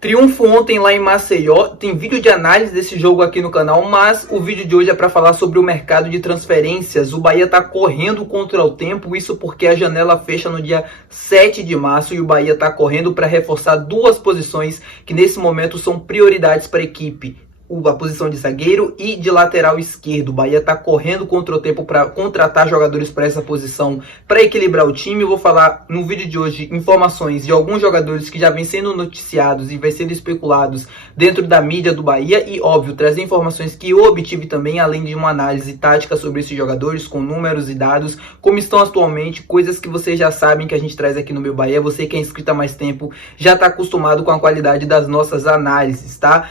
Triunfo ontem lá em Maceió, tem vídeo de análise desse jogo aqui no canal, mas o vídeo de hoje é para falar sobre o mercado de transferências. O Bahia está correndo contra o tempo, isso porque a janela fecha no dia 7 de março e o Bahia está correndo para reforçar duas posições que nesse momento são prioridades para a equipe. A posição de zagueiro e de lateral esquerdo. O Bahia está correndo contra o tempo para contratar jogadores para essa posição, para equilibrar o time. Eu vou falar no vídeo de hoje informações de alguns jogadores que já vêm sendo noticiados e vêm sendo especulados dentro da mídia do Bahia e, óbvio, trazer informações que eu obtive também, além de uma análise tática sobre esses jogadores, com números e dados, como estão atualmente, coisas que vocês já sabem que a gente traz aqui no Meu Bahia. Você que é inscrito há mais tempo já está acostumado com a qualidade das nossas análises, tá?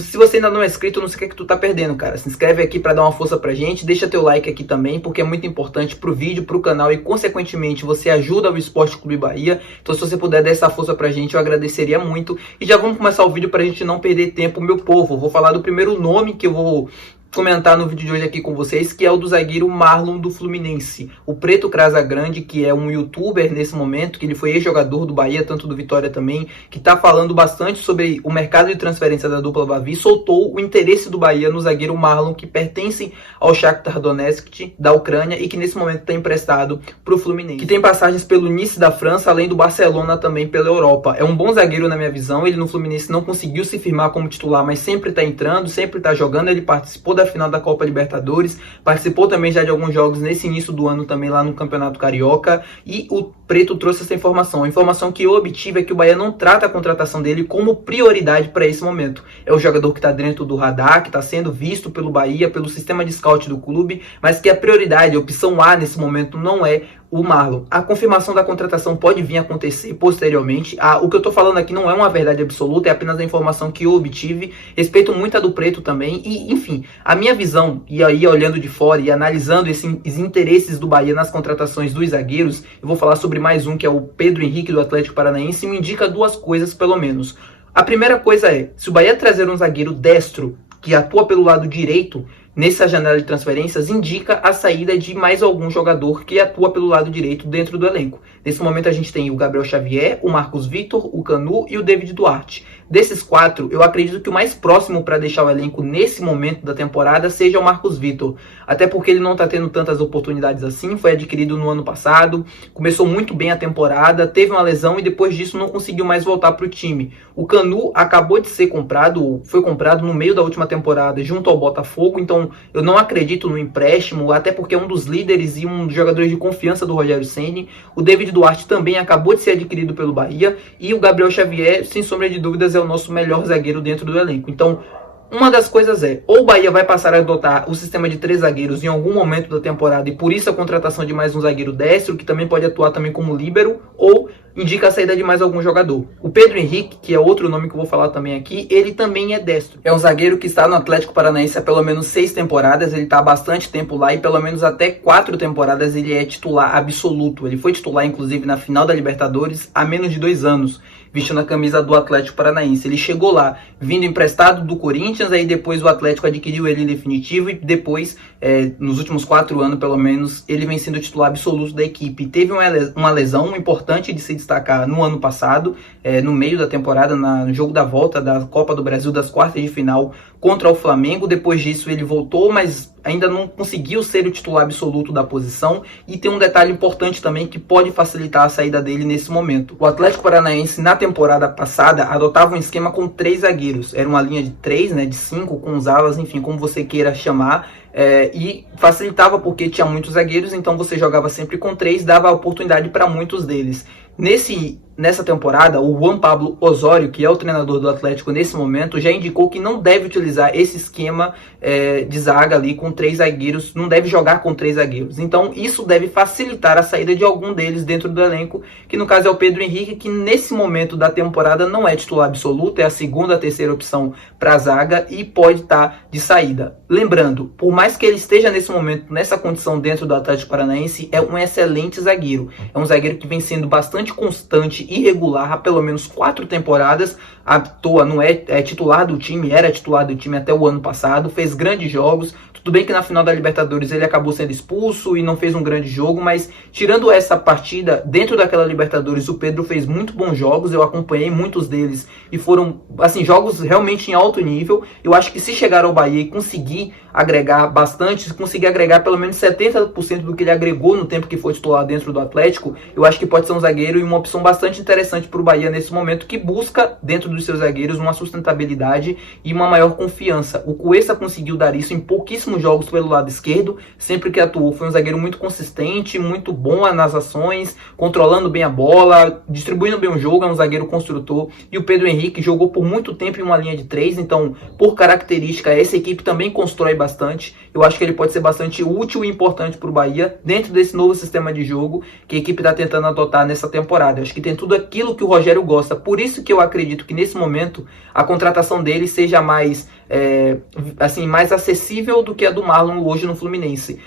Se você ainda não é inscrito, não sei o que tu tá perdendo, cara. Se inscreve aqui para dar uma força pra gente, deixa teu like aqui também, porque é muito importante pro vídeo, pro canal e consequentemente você ajuda o Esporte Clube Bahia. Então se você puder dar essa força pra gente, eu agradeceria muito. E já vamos começar o vídeo pra gente não perder tempo, meu povo. Eu vou falar do primeiro nome que eu vou comentar no vídeo de hoje aqui com vocês, que é o do zagueiro Marlon do Fluminense. O Preto Casagrande, que é um youtuber nesse momento, que ele foi ex-jogador do Bahia, tanto do Vitória também, que tá falando bastante sobre o mercado de transferência da dupla Bavi, soltou o interesse do Bahia no zagueiro Marlon, que pertence ao Shakhtar Donetsk da Ucrânia e que nesse momento está emprestado para o Fluminense, que tem passagens pelo Nice da França, além do Barcelona também pela Europa. É um bom zagueiro na minha visão. Ele no Fluminense não conseguiu se firmar como titular, mas sempre tá entrando, sempre tá jogando. Ele participou da final da Copa Libertadores, participou também já de alguns jogos nesse início do ano também lá no Campeonato Carioca, e o Preto trouxe essa informação. A informação que eu obtive é que o Bahia não trata a contratação dele como prioridade para esse momento. É o jogador que está dentro do radar, que está sendo visto pelo Bahia, pelo sistema de scout do clube, mas que a prioridade, a opção A nesse momento não é o Marlon. A confirmação da contratação pode vir a acontecer posteriormente. O que eu tô falando aqui não é uma verdade absoluta, é apenas a informação que eu obtive. Respeito muito a do Preto também. E, enfim, a minha visão, e aí olhando de fora e analisando esses interesses do Bahia nas contratações dos zagueiros, eu vou falar sobre mais um, que é o Pedro Henrique do Atlético Paranaense, e me indica duas coisas pelo menos. A primeira coisa é, se o Bahia trazer um zagueiro destro, que atua pelo lado direito, nessa janela de transferências, indica a saída de mais algum jogador que atua pelo lado direito dentro do elenco. Nesse momento a gente tem o Gabriel Xavier, o Marcos Vitor, o Canu e o David Duarte. Desses quatro, eu acredito que o mais próximo para deixar o elenco nesse momento da temporada seja o Marcos Vitor. Até porque ele não está tendo tantas oportunidades assim, foi adquirido no ano passado, começou muito bem a temporada, teve uma lesão e depois disso não conseguiu mais voltar para o time. O Canu acabou de ser comprado, foi comprado no meio da última temporada junto ao Botafogo, então eu não acredito no empréstimo, até porque é um dos líderes e um dos jogadores de confiança do Rogério Ceni. O David Duarte também acabou de ser adquirido pelo Bahia e o Gabriel Xavier, sem sombra de dúvidas, é o nosso melhor zagueiro dentro do elenco. Então, uma das coisas é, ou o Bahia vai passar a adotar o sistema de 3 zagueiros em algum momento da temporada e por isso a contratação de mais um zagueiro destro, que também pode atuar também como líbero, ou indica a saída de mais algum jogador. O Pedro Henrique, que é outro nome que eu vou falar também aqui, ele também é destro. É um zagueiro que está no Atlético Paranaense há pelo menos 6 temporadas, ele está há bastante tempo lá e pelo menos até 4 temporadas ele é titular absoluto. Ele foi titular inclusive na final da Libertadores há menos de 2 anos. Vestindo a camisa do Atlético Paranaense. Ele chegou lá vindo emprestado do Corinthians, aí depois o Atlético adquiriu ele em definitivo e depois, nos últimos 4 anos pelo menos, ele vem sendo titular absoluto da equipe. Teve uma lesão importante de se destacar no ano passado, no meio da temporada, no jogo da volta da Copa do Brasil, das quartas de final contra o Flamengo. Depois disso ele voltou, mas ainda não conseguiu ser o titular absoluto da posição, e tem um detalhe importante também que pode facilitar a saída dele nesse momento. O Atlético Paranaense na temporada passada adotava um esquema com 3 zagueiros, era uma linha de 3, de 5 com os alas, enfim, como você queira chamar, e facilitava porque tinha muitos zagueiros, então você jogava sempre com 3, dava oportunidade para muitos deles. Nessa temporada, o Juan Pablo Osório, que é o treinador do Atlético nesse momento, já indicou que não deve utilizar esse esquema de zaga ali com 3 zagueiros, não deve jogar com 3 zagueiros. Então isso deve facilitar a saída de algum deles dentro do elenco, que no caso é o Pedro Henrique, que nesse momento da temporada não é titular absoluto, é a segunda, a terceira opção para a zaga e pode estar de saída. Lembrando, por mais que ele esteja nesse momento, nessa condição dentro do Atlético Paranaense, é um excelente zagueiro. É um zagueiro que vem sendo bastante constante e regular há pelo menos 4 temporadas. à toa, não é titular do time, era titular do time até o ano passado, fez grandes jogos. Tudo bem que na final da Libertadores ele acabou sendo expulso e não fez um grande jogo, mas tirando essa partida, dentro daquela Libertadores, o Pedro fez muito bons jogos, eu acompanhei muitos deles e foram, assim, jogos realmente em alto nível. Eu acho que se chegar ao Bahia e conseguir agregar bastante, se conseguir agregar pelo menos 70% do que ele agregou no tempo que foi titular dentro do Atlético, eu acho que pode ser um zagueiro e uma opção bastante interessante para o Bahia nesse momento, que busca, dentro dos seus zagueiros, uma sustentabilidade e uma maior confiança. O Cuesta conseguiu dar isso em pouquíssimos jogos pelo lado esquerdo, sempre que atuou foi um zagueiro muito consistente, muito bom nas ações, controlando bem a bola, distribuindo bem o jogo, é um zagueiro construtor. E o Pedro Henrique jogou por muito tempo em uma linha de 3, então por característica essa equipe também constrói bastante. Eu acho que ele pode ser bastante útil e importante para o Bahia dentro desse novo sistema de jogo que a equipe está tentando adotar nessa temporada. Eu acho que tem tudo aquilo que o Rogério gosta, por isso que eu acredito que nesse momento a contratação dele seja mais mais acessível do que a do Marlon hoje no Fluminense.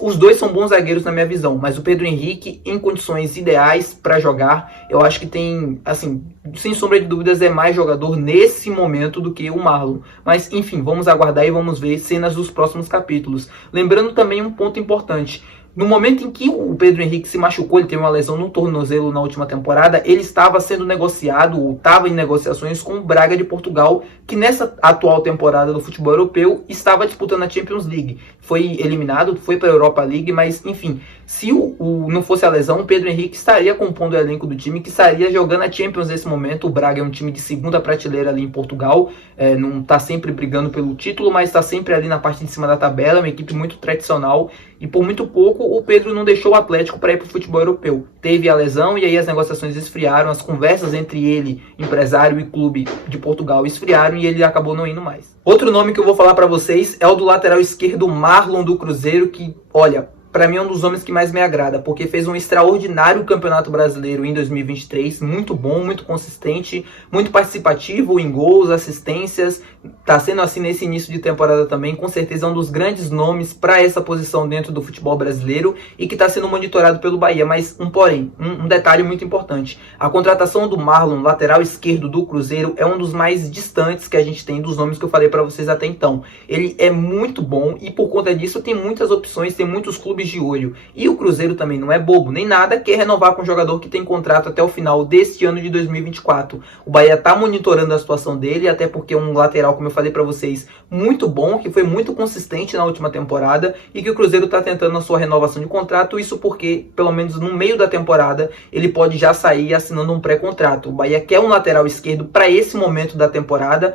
Os dois são bons zagueiros na minha visão, mas o Pedro Henrique, em condições ideais para jogar, eu acho que tem, assim, sem sombra de dúvidas, é mais jogador nesse momento do que o Marlon. Mas, enfim, vamos aguardar e vamos ver cenas dos próximos capítulos. Lembrando também um ponto importante. No momento em que o Pedro Henrique se machucou, ele teve uma lesão no tornozelo na última temporada, ele estava sendo negociado, ou estava em negociações com o Braga de Portugal, que nessa atual temporada do futebol europeu estava disputando a Champions League. Foi eliminado, foi para a Europa League, mas enfim, se não fosse a lesão, o Pedro Henrique estaria compondo o elenco do time, que estaria jogando a Champions nesse momento. O Braga é um time de segunda prateleira ali em Portugal, não está sempre brigando pelo título, mas está sempre ali na parte de cima da tabela, uma equipe muito tradicional, e por muito pouco o Pedro não deixou o Atlético para ir para o futebol europeu. Teve a lesão e aí as negociações esfriaram, as conversas entre ele, empresário e clube de Portugal esfriaram e ele acabou não indo mais. Outro nome que eu vou falar para vocês é o do lateral esquerdo Marlon do Cruzeiro, que, olha, para mim é um dos homens que mais me agrada, porque fez um extraordinário Campeonato Brasileiro em 2023, muito bom, muito consistente, muito participativo em gols, assistências, tá sendo assim nesse início de temporada também, com certeza é um dos grandes nomes para essa posição dentro do futebol brasileiro e que está sendo monitorado pelo Bahia. Mas um detalhe muito importante, a contratação do Marlon, lateral esquerdo do Cruzeiro, é um dos mais distantes que a gente tem dos nomes que eu falei para vocês até então. Ele é muito bom e por conta disso tem muitas opções, tem muitos clubes de olho. E o Cruzeiro também não é bobo, nem nada, quer renovar com um jogador que tem contrato até o final deste ano de 2024. O Bahia está monitorando a situação dele, até porque é um lateral, como eu falei para vocês, muito bom, que foi muito consistente na última temporada e que o Cruzeiro está tentando a sua renovação de contrato, isso porque, pelo menos no meio da temporada, ele pode já sair assinando um pré-contrato. O Bahia quer um lateral esquerdo para esse momento da temporada,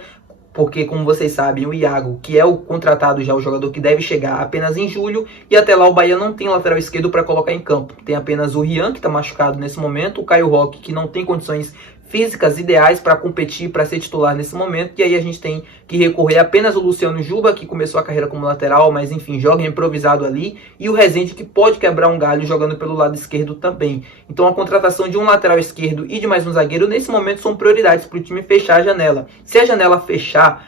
porque, como vocês sabem, o Iago, que é o contratado já, o jogador que deve chegar apenas em julho, e até lá o Bahia não tem lateral esquerdo para colocar em campo. Tem apenas o Rian, que está machucado nesse momento, o Caio Roque, que não tem condições físicas ideais para competir, para ser titular nesse momento, e aí a gente tem que recorrer apenas ao Luciano Juba, que começou a carreira como lateral, mas enfim, joga improvisado ali, e o Rezende, que pode quebrar um galho jogando pelo lado esquerdo também. Então a contratação de um lateral esquerdo e de mais um zagueiro, nesse momento, são prioridades para o time fechar a janela. Se a janela fechar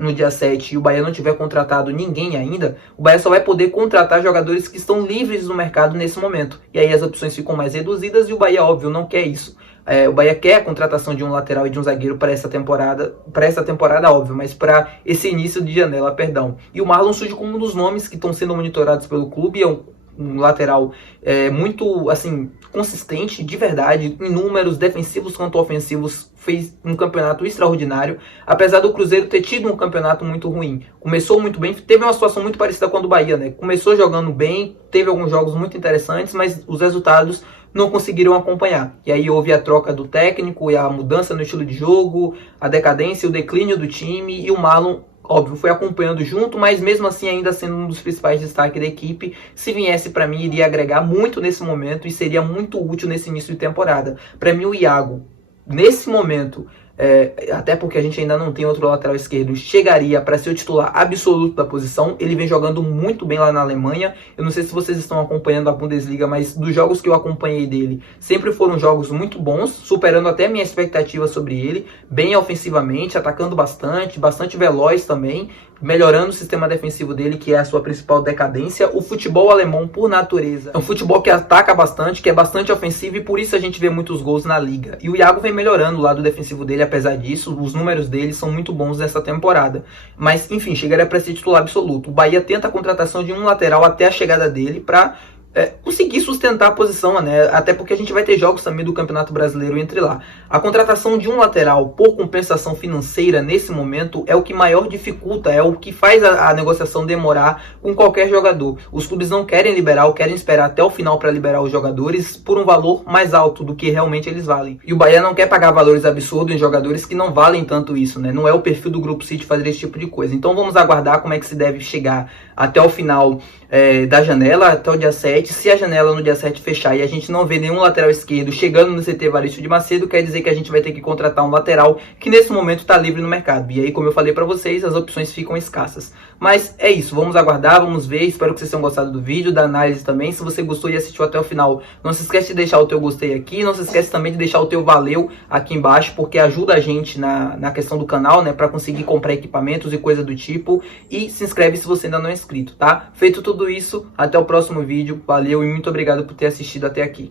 no dia 7 e o Bahia não tiver contratado ninguém ainda, o Bahia só vai poder contratar jogadores que estão livres no mercado nesse momento. E aí as opções ficam mais reduzidas e o Bahia, óbvio, não quer isso. O Bahia quer a contratação de um lateral e de um zagueiro para essa temporada, óbvio, mas para esse início de janela, perdão. E o Marlon surge como um dos nomes que estão sendo monitorados pelo clube, é um lateral muito, assim, consistente, de verdade, em números defensivos quanto ofensivos, fez um campeonato extraordinário, apesar do Cruzeiro ter tido um campeonato muito ruim. Começou muito bem, teve uma situação muito parecida com a do Bahia, né? Começou jogando bem, teve alguns jogos muito interessantes, mas os resultados não conseguiram acompanhar. E aí houve a troca do técnico e a mudança no estilo de jogo, a decadência, o declínio do time, e o Marlon, óbvio, foi acompanhando junto, mas mesmo assim ainda sendo um dos principais destaques da equipe. Se viesse para mim, iria agregar muito nesse momento e seria muito útil nesse início de temporada. Para mim, o Iago, nesse momento, até porque a gente ainda não tem outro lateral esquerdo, chegaria para ser o titular absoluto da posição. Ele vem jogando muito bem lá na Alemanha. Eu não sei se vocês estão acompanhando a Bundesliga, mas dos jogos que eu acompanhei dele, sempre foram jogos muito bons, superando até a minha expectativa sobre ele, bem ofensivamente, atacando bastante veloz também. melhorando o sistema defensivo dele, que é a sua principal decadência. O futebol alemão, por natureza, é um futebol que ataca bastante, que é bastante ofensivo, e por isso a gente vê muitos gols na liga. E o Iago vem melhorando o lado defensivo dele, apesar disso, os números dele são muito bons nessa temporada. Mas, enfim, chegaria para ser titular absoluto. O Bahia tenta a contratação de um lateral até a chegada dele para conseguir sustentar a posição, né? Até porque a gente vai ter jogos também do Campeonato Brasileiro entre lá. A contratação de um lateral por compensação financeira nesse momento é o que maior dificulta, é o que faz a negociação demorar com qualquer jogador. Os clubes não querem liberar, ou querem esperar até o final para liberar os jogadores por um valor mais alto do que realmente eles valem. E o Bahia não quer pagar valores absurdos em jogadores que não valem tanto isso, né? Não é o perfil do Grupo City fazer esse tipo de coisa. Então vamos aguardar como é que se deve chegar até o final da janela, até o dia 7. Se a janela no dia 7 fechar e a gente não vê nenhum lateral esquerdo chegando no CT Evaristo de Macedo, quer dizer que a gente vai ter que contratar um lateral que nesse momento está livre no mercado. E aí, como eu falei para vocês, as opções ficam escassas. Mas é isso, vamos aguardar, vamos ver. Espero que vocês tenham gostado do vídeo, da análise também. Se você gostou e assistiu até o final, não se esquece de deixar o teu gostei aqui. Não se esquece também de deixar o teu valeu aqui embaixo, porque ajuda a gente na questão do canal, né? Para conseguir comprar equipamentos e coisa do tipo. E se inscreve se você ainda não é inscrito, tá? Feito tudo isso, até o próximo vídeo. Valeu e muito obrigado por ter assistido até aqui.